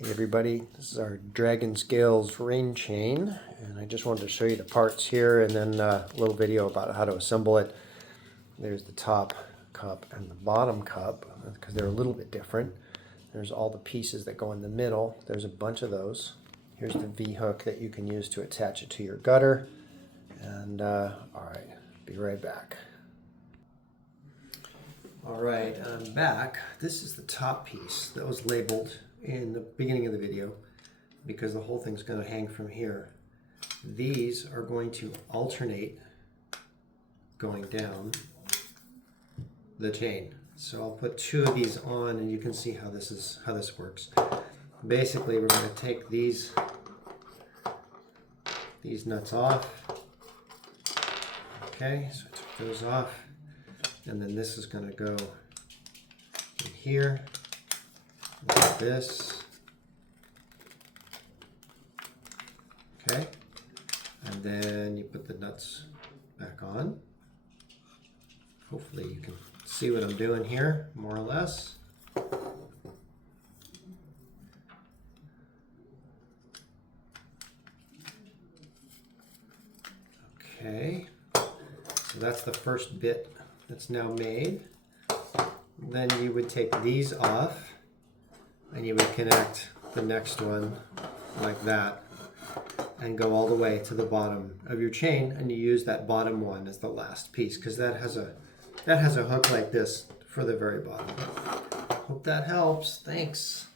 Hey everybody, this is our Dragon Scales rain chain, and I just wanted to show you the parts here and then a little video about how to assemble it. There's the top cup and the bottom cup because they're a little bit different. There's all the pieces that go in the middle. There's a bunch of those. Here's the V-hook that you can use to attach it to your gutter. And alright, be right back. Alright, I'm back. This is the top piece that was labeled in the beginning of the video because the whole thing's going to hang from here. These are going to alternate going down the chain. So I'll put two of these on and you can see how this works. Basically, we're going to take these nuts off. Okay, so I took those off, and then this is going to go in here like this. Okay, and then you put the nuts back on. Hopefully you can see what I'm doing here, more or less. Okay, so that's the first bit that's now made. Then you would take these off and you would connect the next one like that and go all the way to the bottom of your chain, and you use that bottom one as the last piece because that has a hook like this for the very bottom. Hope that helps. Thanks.